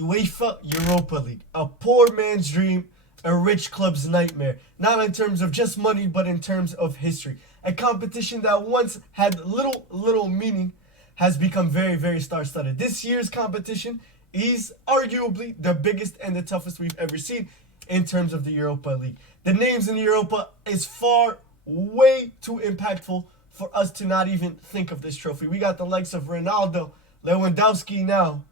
UEFA Europa League. A poor man's dream, a rich club's nightmare. Not in terms of just money, but in terms of history. A competition that once had little meaning has become very star-studded. This year's competition is arguably the biggest and the toughest we've ever seen in terms of the Europa League. The names in the Europa is far, way too impactful for us to not even think of this trophy. We got the likes of Ronaldo, Lewandowski now.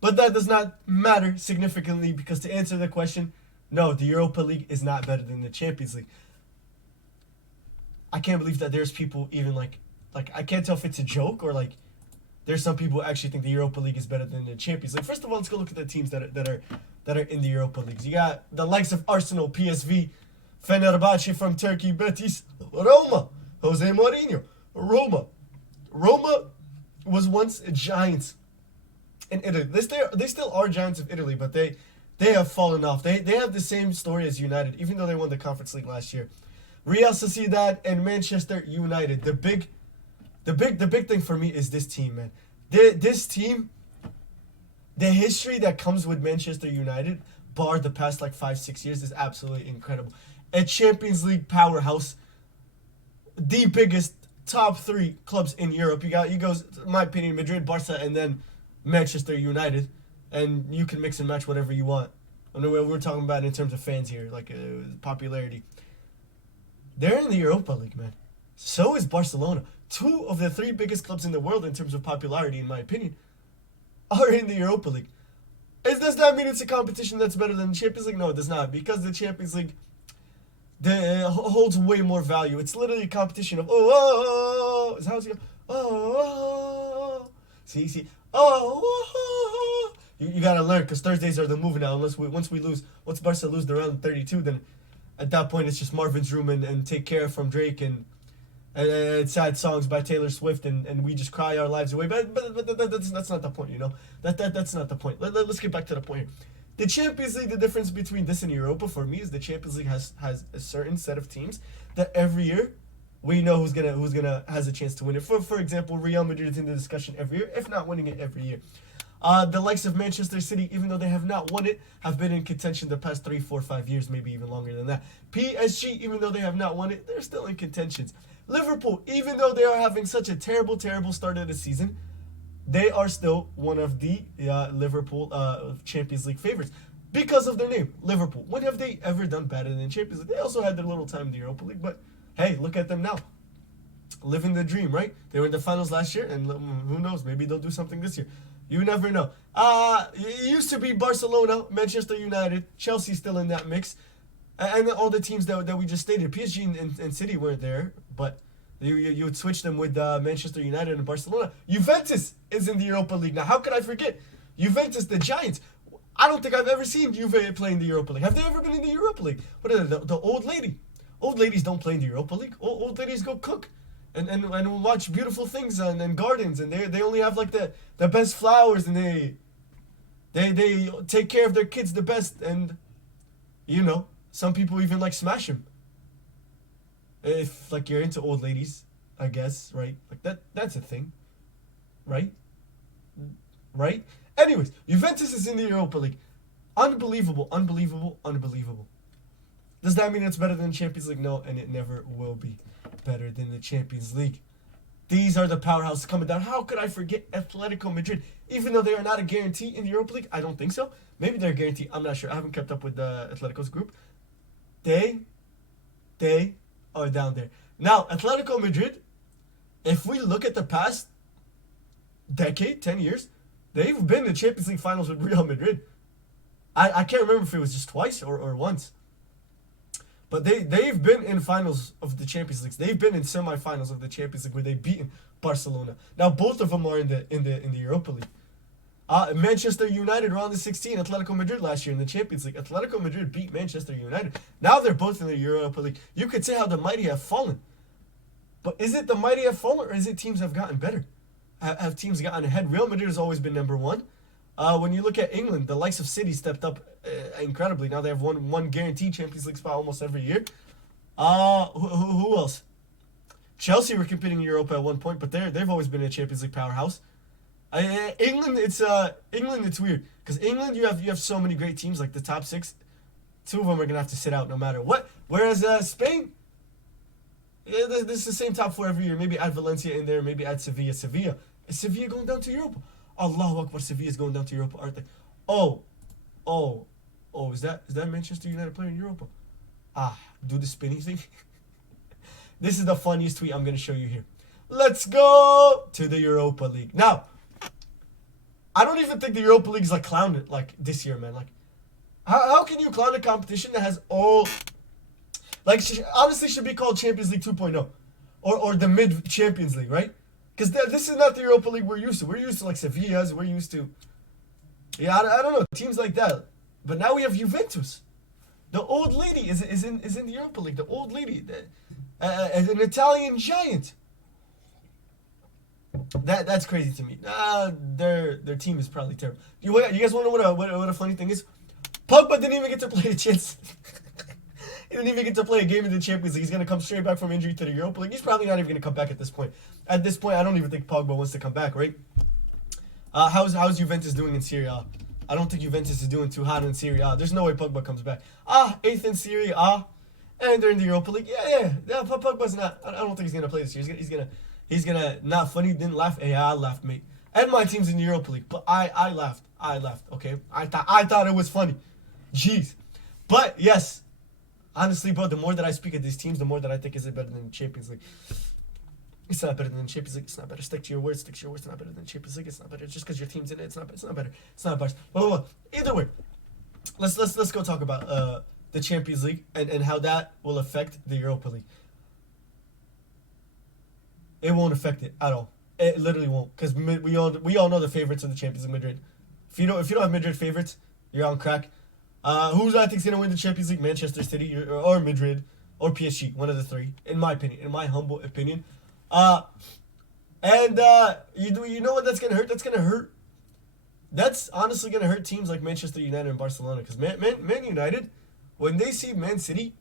But that does not matter significantly because to answer the question, no, the Europa League is not better than the Champions League. I can't believe that there's people even like I can't tell if it's a joke or like there's some people who actually think the Europa League is better than the Champions League. First of all, let's go look at the teams that are in the Europa Leagues. You got the likes of Arsenal, PSV, Fenerbahce from Turkey, Betis, Roma, Jose Mourinho, Roma. Roma was once giants in Italy. They still are giants of Italy, but they have fallen off. They have the same story as United, even though they won the Conference League last year. Real Sociedad and Manchester United. The big thing for me is this team, man. This team, the history that comes with Manchester United, bar the past like 5-6 years, is absolutely incredible. A Champions League powerhouse, the biggest top 3 clubs in Europe. You go, in my opinion, Madrid, Barca, and then Manchester United, and you can mix and match whatever you want. I know what we're talking about in terms of fans here, like popularity. They're in the Europa League, man. So is Barcelona. 2 of the 3 biggest clubs in the world in terms of popularity, in my opinion, are in the Europa League. Does that mean it's a competition that's better than the Champions League? No, it does not, because the Champions League holds way more value. It's literally a competition of is how it's going. See. You gotta learn because Thursdays are the move now. Once Barca lose the round 32, then at that point it's just Marvin's Room and Take Care from Drake and sad songs by Taylor Swift and we just cry our lives away. But that's not the point, you know. That's not the point. Let's get back to the point here. The Champions League, the difference between this and Europa for me is the Champions League has a certain set of teams that every year we know who's gonna has a chance to win it. For example, Real Madrid is in the discussion every year, if not winning it every year. The likes of Manchester City, even though they have not won it, have been in contention the past 3, 4, 5 years, maybe even longer than that. PSG, even though they have not won it, they're still in contentions. Liverpool, even though they are having such a terrible start of the season, they are still one of the Liverpool Champions League favorites because of their name, Liverpool. When have they ever done better than Champions League? They also had their little time in the Europa League, but hey, look at them now. Living the dream, right? They were in the finals last year, and who knows, maybe they'll do something this year. You never know. It used to be Barcelona, Manchester United, Chelsea still in that mix, and all the teams that we just stated. PSG and City weren't there, but you would switch them with Manchester United and Barcelona. Juventus is in the Europa League now. How could I forget? Juventus, the Giants. I don't think I've ever seen Juve play in the Europa League. Have they ever been in the Europa League? What are they, the old lady? Old ladies don't play in the Europa League. Old ladies go cook and watch beautiful things and gardens, and they only have like the best flowers, and they take care of their kids the best, and you know, some people even like smash them. If like you're into old ladies, I guess, right? Like that's a thing, right? Right? Anyways, Juventus is in the Europa League. Unbelievable. Does that mean it's better than the Champions League? No, and it never will be better than the Champions League. These are the powerhouses coming down. How could I forget Atletico Madrid? Even though they are not a guarantee in the Europa League, I don't think so. Maybe they're a guarantee. I'm not sure. I haven't kept up with Atletico's group. They are down there. Now, Atletico Madrid, if we look at the past decade, 10 years, they've been in Champions League finals with Real Madrid. I can't remember if it was just twice or once. But they've been in finals of the Champions League. They've been in semifinals of the Champions League where they've beaten Barcelona. Now both of them are in the Europa League. Manchester United round of 16, Atletico Madrid last year in the Champions League. Atletico Madrid beat Manchester United. Now they're both in the Europa League. You could say how the mighty have fallen. But is it the mighty have fallen, or is it teams have gotten better? Have teams gotten ahead? Real Madrid has always been number one. When you look at England, the likes of City stepped up incredibly. Now they have one guaranteed Champions League spot almost every year. Who else? Chelsea were competing in Europa at one point, but they've always been a Champions League powerhouse. England, it's weird. Because England, you have so many great teams, like the top six. Two of them are gonna have to sit out no matter what. Whereas Spain, yeah, this is the same top four every year. Maybe add Valencia in there. Maybe add Sevilla. Is Sevilla going down to Europa? Allahu Akbar, Sevilla is going down to Europa, aren't they? Oh, oh, oh, is that Manchester United player in Europa? Ah, do the spinning thing. This is the funniest tweet I'm going to show you here. Let's go to the Europa League. Now, I don't even think the Europa League is like clowned like this year, man. Like, how can you clown a competition that has all... Like, honestly should be called Champions League 2.0. Or the mid-Champions League, right? Because this is not the Europa League we're used to. We're used to, like, Sevilla's. We're used to... Yeah, I don't know. Teams like that. But now we have Juventus. The old lady is in the Europa League. The old lady. An Italian giant. That's crazy to me. Their team is probably terrible. You guys want to know what a funny thing is? Pogba didn't even get to play a chance. He didn't even get to play a game in the Champions League. He's going to come straight back from injury to the Europa League. He's probably not even going to come back at this point. At this point, I don't even think Pogba wants to come back, right? How's Juventus doing in Serie A? I don't think Juventus is doing too hot in Serie A. There's no way Pogba comes back. 8th in Serie A. And they're in the Europa League. Yeah, Pogba's not... I don't think he's going to play this year. He's gonna not funny, didn't laugh. Yeah, I laughed, mate. And my team's in the Europa League. But I laughed. Okay? I thought it was funny. Jeez. But, yes... Honestly, bro, the more that I speak of these teams, the more that I think is it better than the Champions League. It's not better than the Champions League. It's not better. Stick to your words. It's not better than the Champions League. It's not better. Just because your team's in it, it's not better. It's not better. Well, either way, let's go talk about the Champions League and how that will affect the Europa League. It won't affect it at all. It literally won't, because we all know the favorites of the Champions League, Madrid. If you don't have Madrid favorites, you're on crack. Who's I think is gonna win the Champions League? Manchester City or Madrid or PSG, one of the three, in my opinion, in my humble opinion. You know what that's gonna hurt? That's honestly gonna hurt teams like Manchester United and Barcelona, because Man United, when they see Man City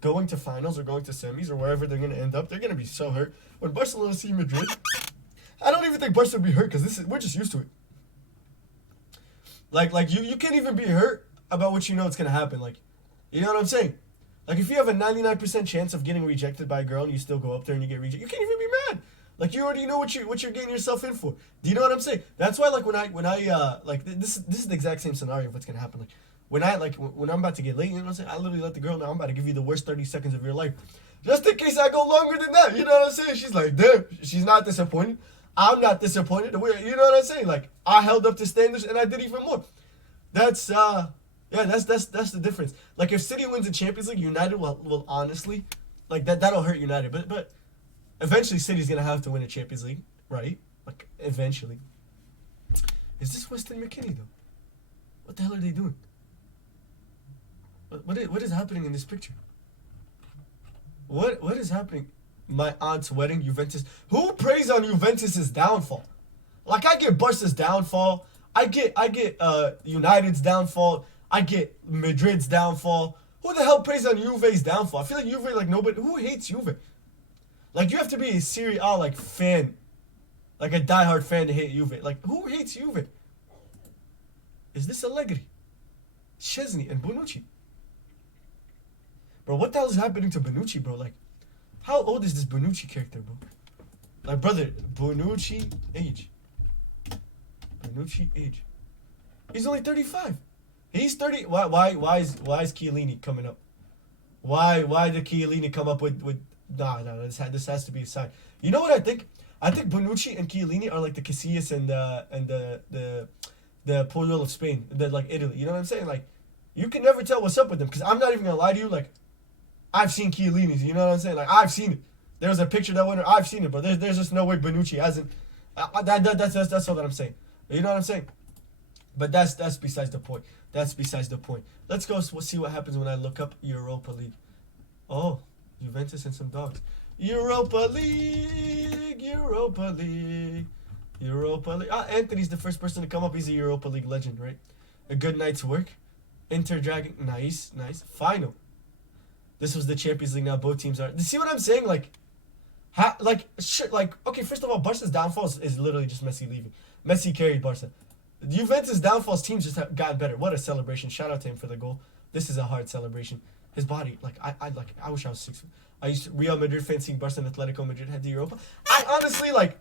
going to finals or going to semis or wherever they're gonna end up, they're gonna be so hurt. When Barcelona see Madrid, I don't even think Barca will be hurt, because we're just used to it. Like you can't even be hurt about what you know it's gonna happen. Like, you know what I'm saying? Like, if you have a 99% chance of getting rejected by a girl and you still go up there and you get rejected, you can't even be mad. Like, you already know what you're getting yourself in for. Do you know what I'm saying? That's why, like, when I like this is the exact same scenario of what's gonna happen. Like, when I'm about to get late, you know what I'm saying? I literally let the girl know I'm about to give you the worst 30 seconds of your life, just in case I go longer than that. You know what I'm saying? She's like, damn, she's not disappointed. I'm not disappointed. You know what I'm saying? Like, I held up to standards and I did even more. That's that's the difference. Like, if City wins the Champions League, United will honestly, like, that'll hurt United. But eventually City's gonna have to win a Champions League, right? Like, eventually. Is this Weston McKennie though? What the hell are they doing? What is happening in this picture? What is happening? My aunt's wedding, Juventus. Who preys on Juventus's downfall? Like, I get Barca's downfall. I get United's downfall. I get Madrid's downfall. Who the hell prays on Juve's downfall? I feel like Juve, like, nobody. Who hates Juve? Like, you have to be a Serie A, like, fan. Like, a diehard fan to hate Juve. Like, who hates Juve? Is this Allegri? Szczesny and Bonucci? Bro, what the hell is happening to Bonucci, bro? Like, how old is this Bonucci character, bro? Like, brother, Bonucci age. Bonucci age. He's only 35. He's 30. Why is Chiellini coming up? Why did Chiellini come up with no, this has to be a sign. You know what I think? I think Bonucci and Chiellini are like the Casillas and the Puyol of Spain, like Italy. You know what I'm saying? Like, you can never tell what's up with them, because I'm not even gonna lie to you. Like, I've seen Chiellini's. You know what I'm saying? Like, I've seen it. There was a picture that went. I've seen it, but there's just no way Bonucci hasn't. That's all that I'm saying. You know what I'm saying? But that's besides the point. That's besides the point. Let's go see what happens when I look up Europa League. Oh, Juventus and some dogs. Europa League. Anthony's the first person to come up. He's a Europa League legend, right? A good night's work. Inter Dragon. Nice. Final. This was the Champions League. Now both teams are. You see what I'm saying? Like, okay, first of all, Barca's downfall is literally just Messi leaving. Messi carried Barca. Juventus downfalls teams just have gotten better. What a celebration! Shout out to him for the goal. This is a hard celebration. His body, like I wish I was 6 foot. I used to, Real Madrid fans seeing Barcelona and Atletico Madrid had the Europa. I honestly like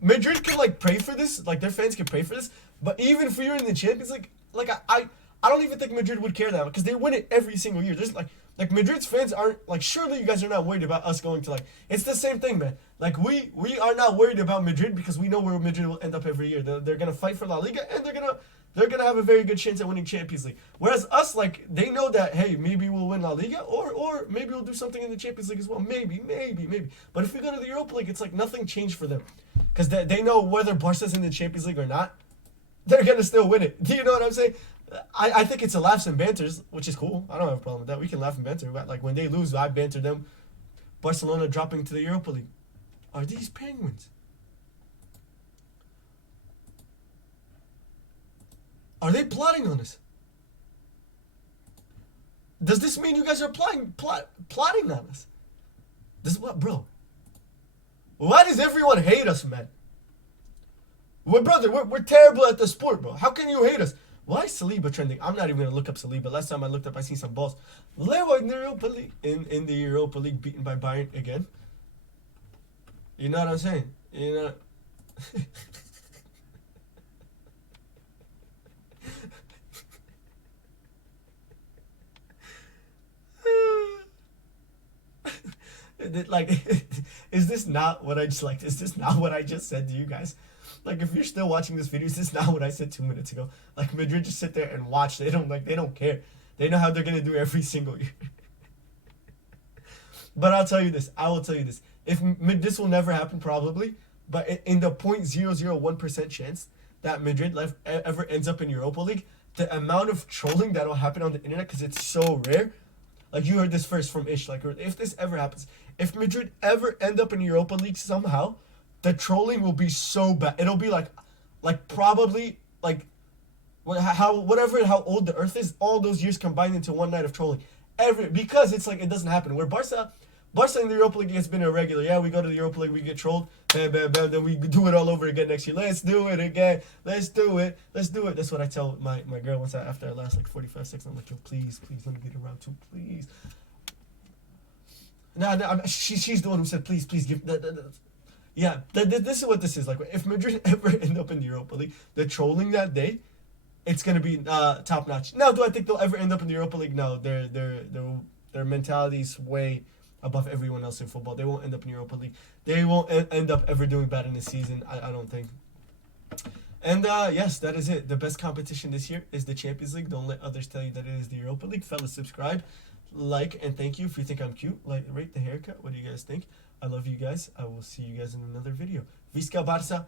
Madrid can like pray for this, like their fans can pray for this. But even if we were in the Champions League, like I don't even think Madrid would care that much because they win it every single year. There's like Madrid's fans aren't like surely you guys are not worried about us going to like it's the same thing, man. Like we are not worried about Madrid because we know where Madrid will end up every year. They're gonna fight for La Liga and they're gonna have a very good chance at winning Champions League. Whereas us, like they know that hey maybe we'll win La Liga or maybe we'll do something in the Champions League as well. Maybe. But if we go to the Europa League, it's like nothing changed for them because they know whether Barca's in the Champions League or not, they're gonna still win it. Do you know what I'm saying? I think it's a laughs and banters, which is cool. I don't have a problem with that. We can laugh and banter. Like when they lose, I banter them. Barcelona dropping to the Europa League. Are these penguins? Are they plotting on us? Does this mean you guys are plotting on us? This is what, bro? Why does everyone hate us, man? We're terrible at the sport, bro. How can you hate us? Why is Saliba trending? I'm not even gonna look up Saliba. Last time I looked up, I seen some balls. Leo in the Europa League, in the Europa League, beaten by Bayern again. You know what I'm saying? You know. Like, is this not what I just like? Is this not what I just said to you guys? Like, if you're still watching this video, is this not what I said 2 minutes ago? Like, Madrid just sit there and watch. They don't care. They know how they're gonna do every single year. But I'll tell you this. I will tell you this. If this will never happen, probably, but in the 0.001% chance that Madrid ever ends up in Europa League, the amount of trolling that will happen on the internet because it's so rare. Like you heard this first from Ish. Like if this ever happens, if Madrid ever end up in Europa League somehow, the trolling will be so bad. It'll be like probably like how old the Earth is, all those years combined into one night of trolling. Because it's like it doesn't happen. Where Barca in the Europa League has been irregular. Yeah, we go to the Europa League, we get trolled, bam, bam, bam, then we do it all over again next year. Let's do it again. Let's do it. That's what I tell my girl once after I last like 45 seconds. I'm like, yo, please, let me get around two, please. No, she's the one who said, please, give. Yeah, this is what this is like. If Madrid ever end up in the Europa League, the trolling that day, it's gonna be top notch. Now, do I think they'll ever end up in the Europa League? No, their mentality's way above everyone else in football. They won't end up in Europa League. They won't end up ever doing bad in the season. I don't think. And yes, that is it. The best competition this year is the Champions League. Don't let others tell you that it is the Europa League. Fellas, subscribe, like, and thank you. If you think I'm cute, like, rate the haircut. What do you guys think? I love you guys. I will see you guys in another video. Visca Barça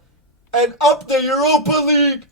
and up the Europa League!